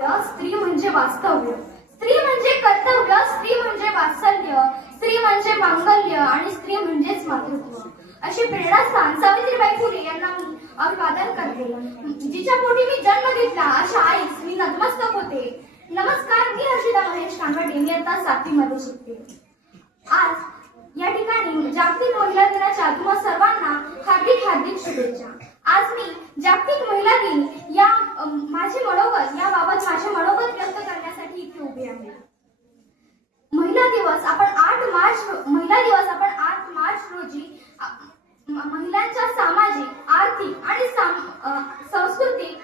स्त्री म्हणजे वास्तव्य, स्त्री म्हणजे कर्तव्य, स्त्री म्हणजे वात्सल्य, स्त्री म्हणजे मांगल्य आणि स्त्री म्हणजेच मातृत्व अशी प्रेरणास्थान सावित्रीबाई फुले यांना मी अभिवादन करते. जिच्या पोटी मी जन्म घेतला अशा आईस मी नतमस्तक होते. नमस्कार, मी हर्षिता महेश कांगडे, मी आता 7वी मध्ये शिकते. आज या ठिकाणी जागतिक महिला दिनाच्या तुम्हा सर्वांना हार्दिक हार्दिक शुभेच्छा. आज मी जागतिक महिला दिन या माझे मनोगत याबाबत माझे मनोगत व्यक्त करण्यासाठी इथे उभे आहे. महिला दिवस आपण 8 मार्च रोजी महिलांच्या सामाजिक, आर्थिक आणि सांस्कृतिक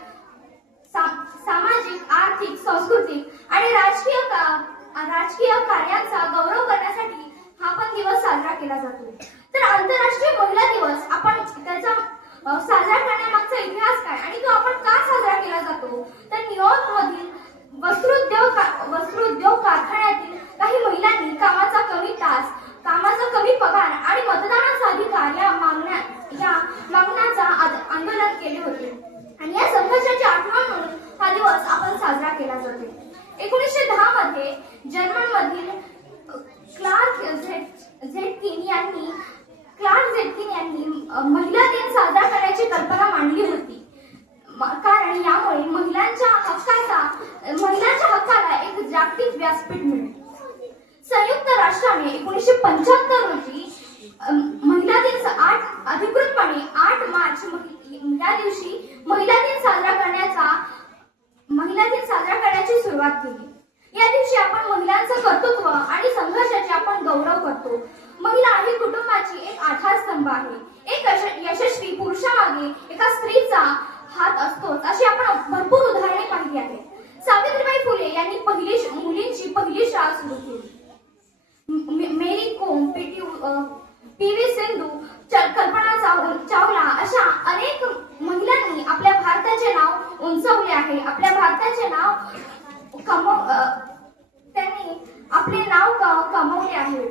आणि राजकीय कार्यांचा गौरव करण्यासाठी हा पण दिवस साजरा केला जातो. तर आंतरराष्ट्रीय महिला दिवस आपण त्याचा साजरा करण्यामागचा इतिहास काय आणि तो आपण का साजरा केला जातो, तर न्यूयॉर्क मधील वस्त्रोद्योग कारखान्यातील काही महिलांनी कामाचा कमी तास, कामाचा कमी पगार आणि मतदानाचा अधिकार या मागण्याचा आंदोलन केले होते आणि या संघर्षाची आठवण म्हणून हा दिवस आपण साजरा केला जातो. 1910 मध्ये जर्मन मधील क्लार्क झेटकिन यांनी महिला दिन साजरा करण्याची कल्पना मांडली होती, कारण यामुळे महिलांच्या हक्काला एक जागतिक व्यासपीठ मिळेल. संयुक्त राष्ट्राने 1975 रोजी महिला दिन अधिकृतपणे 8 मार्च या दिवशी महिला दिन साजरा करण्याची सुरुवात केली. या दिवशी आपण महिलांचं कर्तृत्व आणि संघर्षाचे आपण गौरव करतो. महिला ही कुटुंबाची एक आधारस्तंभ आहे. एक यशस्वी पुरुषामागे एका स्त्रीचा हात असतोच अशी आपण भरपूर उदाहरणे पाहिली आहेत. सावित्रीबाई फुले यांनी मुलींची पहिली शाळा सुरू केली. मेरी कोम, पी.व्ही. सिंधू, कल्पना चावला अशा अनेक महिलांनी आपल्या भारताचे नाव उंचावले आहे. आपल्या भारताचे नाव त्यांनी आपले नाव कमवले आहे.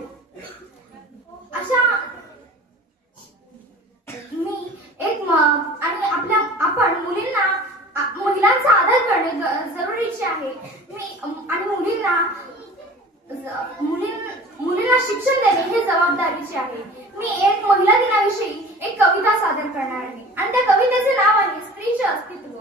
अशा आपण महिलांचा आदर करणे जरुरीचे आहे. मुलींना शिक्षण देणे हे जबाबदारीचे आहे. मी एक महिला दिनाविषयी एक कविता सादर करणार आहे आणि त्या कवितेचे नाव आहे स्त्रीचे अस्तित्व.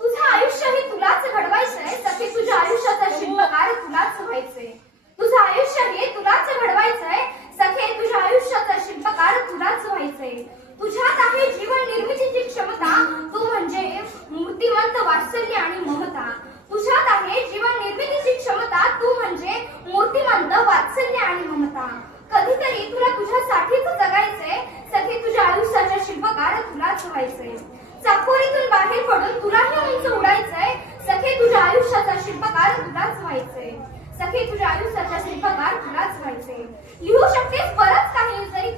तुझं आयुष्य हे तुलाच घडवायचंय, सखे तुझ्या आयुष्याचा शिल्पकार तुलाच व्हायचंय. तुझं आयुष्य हे तुलाच घडवायचंय, सखे तुझ्या आयुष्याचा शिल्पकार तुलाच व्हायचंय. तुझ्यात आहे जीवन निर्मितीची क्षमता, तू म्हणजे मूर्तिमंत वात्सल्य आणि ममता. तुझ्यात आहे जीवन निर्मितीची क्षमता, तू म्हणजे मूर्तिमंत वात्सल्य आणि ममता. कधीतरी तुला तुझ्यासाठीच जगायचंय, सखे तुझ्या आयुष्याचा शिल्पकार तुलाच व्हायचंय. चाकोरीतून बाहेर पडून तुलाही उंच उडायचंय, सखे तुझ्या आयुष्याचा शिल्पकार तुलाच व्हायचंय. सखे तुझ्या आयुष्याचा शिल्पकार तुलाच व्हायचंय. लिहू शकतेस बरंच काही जरी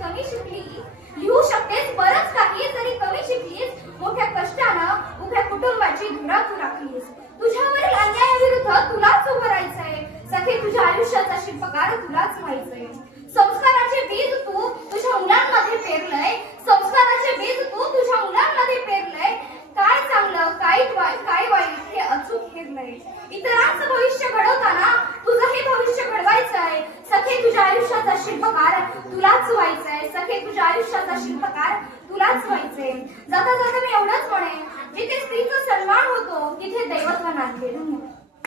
कमी शिकलीस, मोठ्या कष्टानं उभ्या कुटुंबाची धुरा तू राखलीस. तुझ्यावरील अन्यायाविरुद्ध तुलाच उभं राहायचंय, सखे तुझ्या आयुष्याचा शिल्पकार तुलाच व्हायचंय. संस्काराचे बीज तू तुझ्या मुलांमध्ये पेरलंय, काय चांगलं काय वाईट हे अचूक हेरलंय. इतरांचं भविष्य घडवताना तुझं हे भविष्य घडवायचंय, सखे तुझ्या आयुष्याचा शिल्पकार तुलाच व्हायचंय. सखे तुझ्या आयुष्याचा शिल्पकार तुलाच व्हायचंय. जाता जाता मी एवढंच म्हणेन, जिथे स्त्रीचा सन्मान होतो तिथे दैवत्व नांदते.